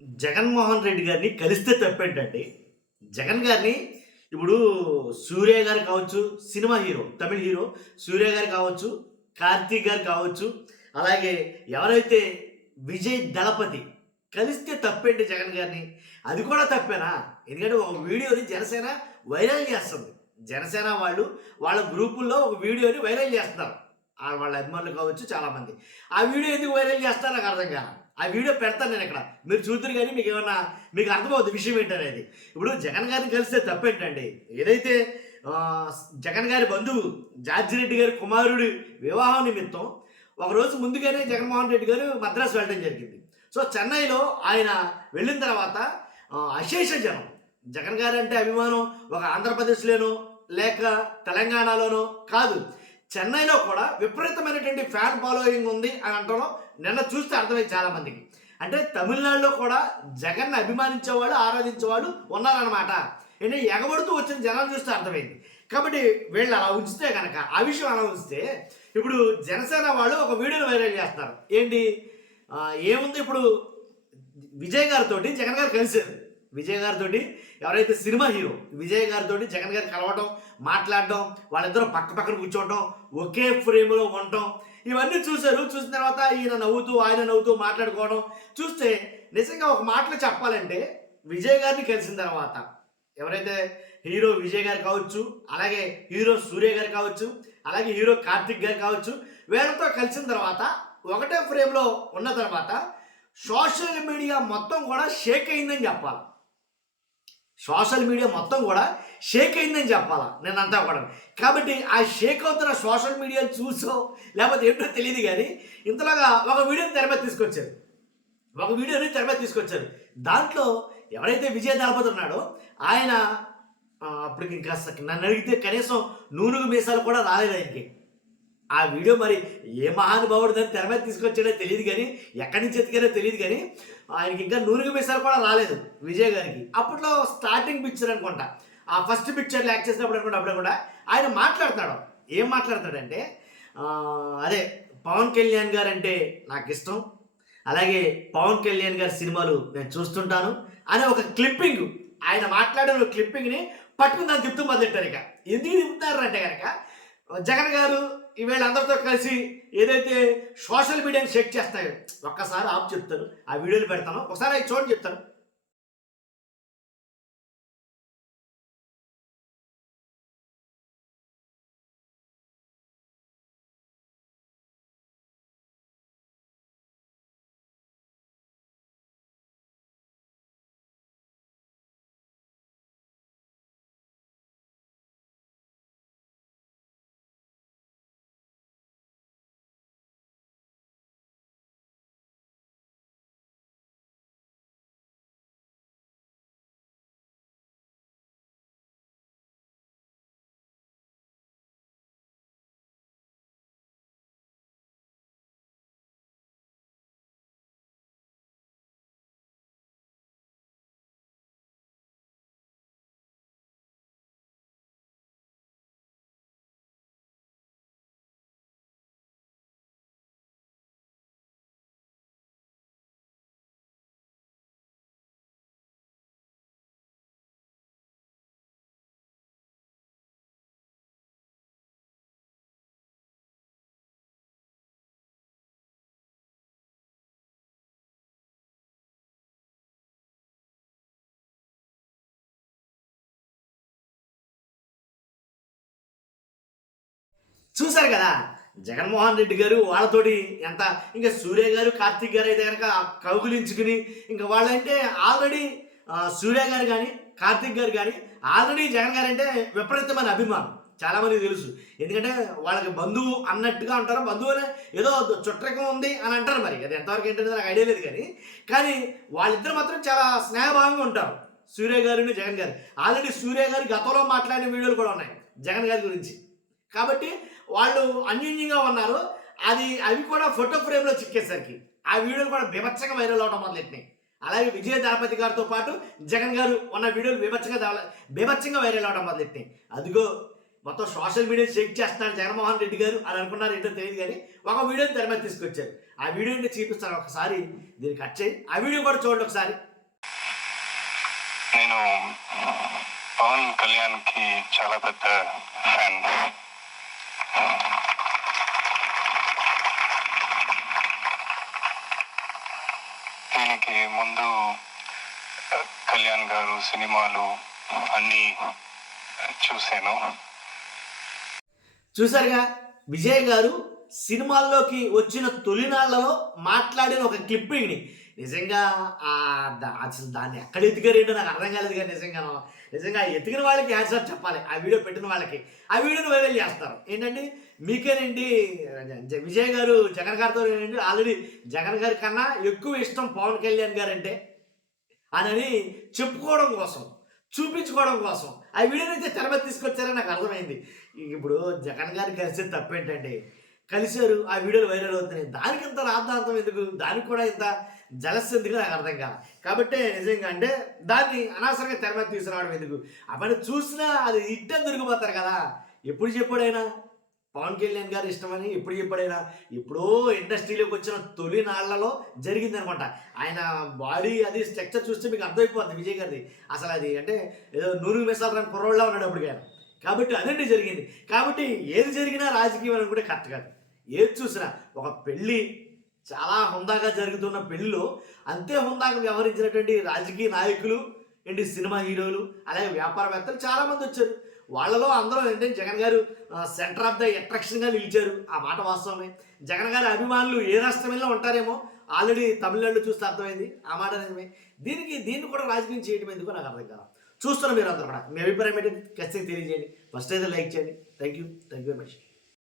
జగన్మోహన్ రెడ్డి గారిని కలిస్తే తప్పేంటండి? జగన్ గారిని ఇప్పుడు 'సూర్య' గారు కావచ్చు, సినిమా హీరో, తమిళ్ హీరో 'సూర్య' గారు కావచ్చు, 'కార్తీక్' గారు కావచ్చు, అలాగే ఎవరైతే 'విజయ్ దళపతి' కలిస్తే తప్పేంటి జగన్ గారిని? అది కూడా తప్పేనా? ఎందుకంటే ఒక వీడియోని జనసేన వైరల్ చేస్తుంది. జనసేన వాళ్ళు వాళ్ళ గ్రూపుల్లో ఒక వీడియోని వైరల్ చేస్తున్నారు. వాళ్ళ అభిమానులు కావచ్చు చాలామంది. ఆ వీడియో ఎందుకు వైరల్ చేస్తారో నాకు అర్థం కాల. ఆ వీడియో పెడతాను నేనిక్కడ. మీరు చూద్దురు గానీ మీకు అర్థమవుద్ది విషయం ఏంటనేది. ఇప్పుడు జగన్ గారిని కలిస్తే తప్పేంటండి? ఏదైతే జగన్ గారి బంధువు జార్జిరెడ్డి గారి కుమారుడి వివాహం నిమిత్తం ఒకరోజు ముందుగానే జగన్మోహన్ రెడ్డి గారు మద్రాసు వెళ్ళడం జరిగింది. సో, చెన్నైలో ఆయన వెళ్ళిన తర్వాత అశేష జనం. జగన్ గారంటే అభిమానం ఒక ఆంధ్రప్రదేశ్‌లోనో లేక తెలంగాణలోనో కాదు. చెన్నైలో కూడా విపరీతమైనటువంటి ఫ్యాన్ ఫాలోయింగ్ ఉంది అని అనటంలో నిన్న చూస్తే అర్థమైంది చాలామందికి. అంటే తమిళనాడులో కూడా జగన్‌ని అభిమానించేవాళ్ళు, ఆరాధించేవాళ్ళు ఉన్నారనమాట. ఏంటి ఎగబడుతూ వచ్చిన జనాలు చూస్తే అర్థమైంది. కాబట్టి వీళ్ళు అలా ఉంచితే గనక, ఆ విషయం అలా ఉంచితే ఇప్పుడు జనసేన వాళ్ళు ఒక వీడియోని వైరల్ చేస్తున్నారు. ఏంటి ఏముంది, ఇప్పుడు విజయ్ గారితోటి జగన్ గారు కలిసారు. విజయ్ గారితోటి ఎవరైతే సినిమా హీరో విజయ్ గారితోటి జగన్ గారు కలవటం, మాట్లాడడం, వాళ్ళిద్దరూ పక్క పక్కన కూర్చోవటం, ఒకే ఫ్రేమ్‌లో ఉండటం, ఇవన్నీ చూసారు. చూసిన తర్వాత ఈయన నవ్వుతూ, ఆయన నవ్వుతూ మాట్లాడుకోవడం చూస్తే నిజంగా ఒక మాటలో చెప్పాలంటే విజయ్ గారిని కలిసిన తర్వాత ఎవరైతే హీరో విజయ్ గారు కావచ్చు, అలాగే హీరో సూర్య గారు కావచ్చు, అలాగే హీరో కార్తిక్ గారు కావచ్చు, వీళ్ళతో కలిసిన తర్వాత ఒకటే ఫ్రేమ్‌లో ఉన్న తర్వాత సోషల్ మీడియా మొత్తం కూడా షేక్ అయిందని చెప్పాలి. సోషల్ మీడియా మొత్తం కూడా షేక్ అయిందని చెప్పాలా నేనంతా కూడా. కాబట్టి ఆ షేక్ అవుతున్న సోషల్ మీడియాను చూసో లేకపోతే ఏంటో తెలియదు కానీ ఇంతలాగా ఒక వీడియోని తెర మీద తీసుకొచ్చారు. దాంట్లో ఎవరైతే విజయ దళపతి ఉన్నాడో ఆయన అప్పటికి ఇంకా నన్ను అడిగితే కనీసం నూనెగు మీసాలు కూడా రాలేదు ఆయనకి. ఆ వీడియో మరి ఏ మహానుభావుడు దాన్ని తెర మీద తీసుకొచ్చాడో తెలియదు కానీ, ఎక్కడి నుంచి ఎతికారో తెలియదు కానీ, ఆయనకి ఇంకా నూనెగు మీసాలు కూడా రాలేదు విజయ్ గారికి. అప్పట్లో స్టార్టింగ్ పిక్చర్ అనుకుంటా, ఆ ఫస్ట్ పిక్చర్లో యాక్ట్ చేసినప్పుడు అనుకుంటా, అప్పుడు కూడా ఆయన మాట్లాడుతున్నాడు. ఏం మాట్లాడతాడంటే అదే పవన్ కళ్యాణ్ గారు అంటే నాకు ఇష్టం, అలాగే పవన్ కళ్యాణ్ గారి సినిమాలు నేను చూస్తుంటాను అనే ఒక క్లిప్పింగ్, ఆయన మాట్లాడిన క్లిప్పింగ్ని పట్టుకుని దాన్ని తిప్పుతూ మొదలెట్టారు. ఇక ఎందుకు తిప్పుతారంటే కనుక జగన్ గారు వీళ్ళందరితో కలిసి ఏదైతే సోషల్ మీడియాని చెక్ చేస్తాయో ఒక్కసారి ఆపు చెప్తాను, ఆ వీడియోలు పెడతాను, ఒకసారి అవి చూడండి చెప్తాను. చూశారు కదా జగన్మోహన్ రెడ్డి గారు వాళ్ళతోటి ఎంత, ఇంకా సూర్య గారు కార్తీక్ గారు అయితే కనుక కౌగులించుకుని, ఇంకా వాళ్ళంటే ఆల్రెడీ సూర్య గారు కానీ కార్తీక్ గారు కానీ ఆల్రెడీ జగన్ గారు అంటే విపరీతమైన అభిమానం చాలామందికి తెలుసు. ఎందుకంటే వాళ్ళకి బంధువు అన్నట్టుగా ఉంటారు, బంధువు అనే ఏదో చుట్టరికం ఉంది అని అంటారు. మరి అది ఎంతవరకు ఏంటనేది నాకు ఐడియా లేదు కానీ కానీ వాళ్ళిద్దరు మాత్రం చాలా స్నేహభావంగా ఉంటారు, సూర్య గారిని జగన్ గారు. ఆల్రెడీ సూర్య గారు గతంలో మాట్లాడిన వీడియోలు కూడా ఉన్నాయి జగన్ గారి గురించి. కాబట్టి వాళ్ళు అన్యోన్యంగా ఉన్నారు. అవి కూడా ఫోటో ఫ్రేమ్‌లో చిక్కేసరికి ఆ వీడియోలు కూడా బీభత్సంగా వైరల్ అవ్వడం మొదలెట్టినాయి. అలాగే విజయ దళపతి గారితో పాటు జగన్ గారు ఉన్న వీడియోలు బీభత్సంగా వైరల్ అవ్వడం మొదలెట్టినాయి. అదిగో మొత్తం సోషల్ మీడియా షేక్ చేస్తున్నాడు జగన్మోహన్ రెడ్డి గారు అని అనుకున్నారు, ఏంటో తెలియదు కానీ ఒక వీడియోని తెర మీద తీసుకొచ్చారు. ఆ వీడియోని చూపిస్తాను, ఒకసారి దీన్ని కట్ చేయి, ఆ వీడియో కూడా చూడండి ఒకసారి. నేను పవన్ కళ్యాణ్కి చాలా పెద్ద ఫ్యాన్. దీనికి ముందు కళ్యాణ్ గారు సినిమాలు అన్నీ చూశాను. చూసారుగా విజయ్ గారు సినిమాల్లోకి వచ్చిన తొలినాళ్లలో మాట్లాడిన ఒక క్లిప్పింగ్ని నిజంగా అసలు దాన్ని ఎక్కడ ఎతికారేంటో నాకు అర్థం కాలేదు. కానీ నిజంగా ఎతికిన వాళ్ళకి హ్యాట్సాప్ చెప్పాలి. ఆ వీడియో పెట్టిన వాళ్ళకి ఆ వీడియోని వైరల్ చేస్తారు. ఏంటంటే మీకేనండి విజయ్ గారు జగన్ గారితో ఏంటంటే ఆల్రెడీ జగన్ గారి కన్నా ఎక్కువ ఇష్టం పవన్ కళ్యాణ్ గారు అంటే అని చెప్పుకోవడం కోసం, చూపించుకోవడం కోసం ఆ వీడియోని అయితే తెర మీద తీసుకొచ్చారని నాకు అర్థమైంది. ఇప్పుడు జగన్ గారు కలిసి తప్పేంటండి, కలిశారు, ఆ వీడియోలు వైరల్ అవుతున్నాయి. దానికి ఇంత రాద్ధాంతం ఎందుకు, దానికి కూడా ఇంత జలస్ ఎందుకు నాకు అర్థం కాదు. కాబట్టి నిజంగా అంటే దాన్ని అనవసరంగా తెర మీద తీసుకురావడం ఎందుకు, అవన్నీ చూసినా అది ఇట్టే దొరికిపోతారు కదా. ఎప్పుడు చెప్పాడైనా పవన్ కళ్యాణ్ గారు ఇష్టమని, ఎప్పుడు చెప్పాడైనా ఎప్పుడో ఇండస్ట్రీలోకి వచ్చిన తొలి నాళ్లలో జరిగింది అనమాట. ఆయన బాడీ అది స్ట్రక్చర్ చూస్తే మీకు అర్థమైపోతుంది విజయ్ గారిది. అసలు అది అంటే ఏదో నూరు మిసాలు రాని కుర్రోళ్ళ ఉన్నాడు అప్పుడు ఆయన. కాబట్టి అదండి జరిగింది. కాబట్టి ఏది జరిగినా రాజకీయం అని కూడా కరెక్ట్ కాదు. ఏది చూసినా ఒక పెళ్ళి చాలా హుందాగా జరుగుతున్న పెళ్ళిలో అంతే హుందాగా వ్యవహరించినటువంటి రాజకీయ నాయకులు ఏంటి, సినిమా హీరోలు, అలాగే వ్యాపారవేత్తలు చాలామంది వచ్చారు. వాళ్ళలో అందరూ ఏంటంటే జగన్ గారు సెంటర్ ఆఫ్ ద అట్రాక్షన్గా నిలిచారు. ఆ మాట వాస్తవమే. జగన్ గారి అభిమానులు ఏ రాష్ట్రంలో ఉంటారేమో ఆల్రెడీ తమిళనాడులో చూస్తే అర్థమైంది. ఆ మాట నిజమే. దీన్ని కూడా రాజకీయం చేయడం ఎందుకో నాకు అర్థం కాదు. చూస్తున్న మీరు అందరూ కూడా మీ అభిప్రాయం ఏంటి ఖచ్చితంగా తెలియజేయండి. ఫస్ట్ అయితే లైక్ చేయండి. Thank you very much.